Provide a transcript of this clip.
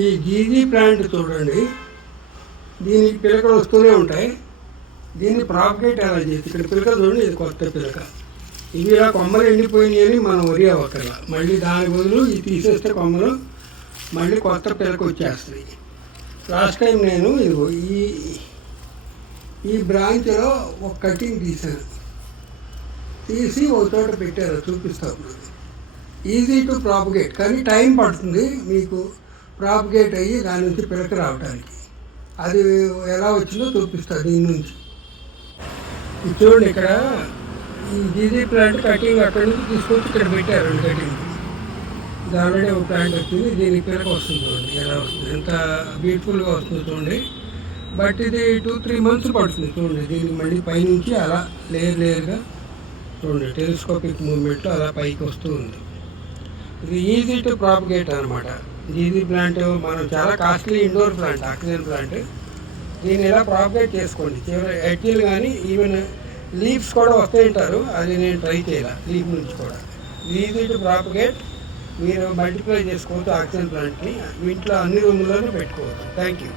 ఈ GG plant చూడండి, దీనికి పిలకలు వస్తూనే ఉంటాయి. దీన్ని ప్రాపగేట్ ఎలా చేసి ఇక్కడ పిలక చూడండి, ఇది కొత్త పిలక. ఇవి ఇలా కొమ్మలు ఎండిపోయినాయి అని మనం వరి అవ్వకల్లా. మళ్ళీ దాని బదులు ఇది తీసేస్తే కొమ్మలు మళ్ళీ కొత్త పిలక వచ్చేస్తాయి. లాస్ట్ టైం నేను ఇదిగో ఈ బ్రాంచ్లో ఒక కటింగ్ తీసాను, తీసి ఒక చోట పెట్టారు, చూపిస్తాను. ఈజీ టు ప్రాపగేట్, కానీ టైం పడుతుంది మీకు ప్రాపగేట్ అయ్యి దాని నుంచి పిలక రావడానికి. అది ఎలా వచ్చిందో చూపిస్తుంది. దీని నుంచి ఇది చూడండి, ఇక్కడ ఈ జీజీ ప్లాంట్ కటింగ్ అక్కడి నుంచి తీసుకొచ్చి ఇక్కడ పెట్టారు. కటింగ్ ఇది ఆల్రెడీ ఒక ప్లాంట్ వచ్చింది, దీనికి పిలక వస్తుంది. చూడండి ఎలా వస్తుంది, ఎంత బ్యూటిఫుల్గా వస్తుంది చూడండి. బట్ ఇది 2-3 months పడుతుంది. చూడండి, దీనికి మళ్ళీ పైనుంచి అలా లేయర్గా చూడండి, టెలిస్కోపిక్ మూవ్మెంట్లో అలా పైకి వస్తూ ఉంది. ఇది ఈజీ టు ప్రాపగేట్ అనమాట. జీజీ ప్లాంట్ మనం చాలా costly indoor plant, oxygen plant. దీన్ని ఇలా ప్రాపగేట్ చేసుకోండి. చివరి ఎడ్జీలు కానీ ఈవెన్ లీవ్స్ కూడా వస్తాయంటారు, అది నేను ట్రై చేయాలి. లీఫ్ నుంచి కూడా ఈజీ టు ప్రాపగేట్. మీరు మల్టిప్లై చేసుకోవచ్చు ఆక్సిజన్ ప్లాంట్ని, ఇంట్లో అన్ని రూముల్లోనూ పెట్టుకోవచ్చు. Thank you.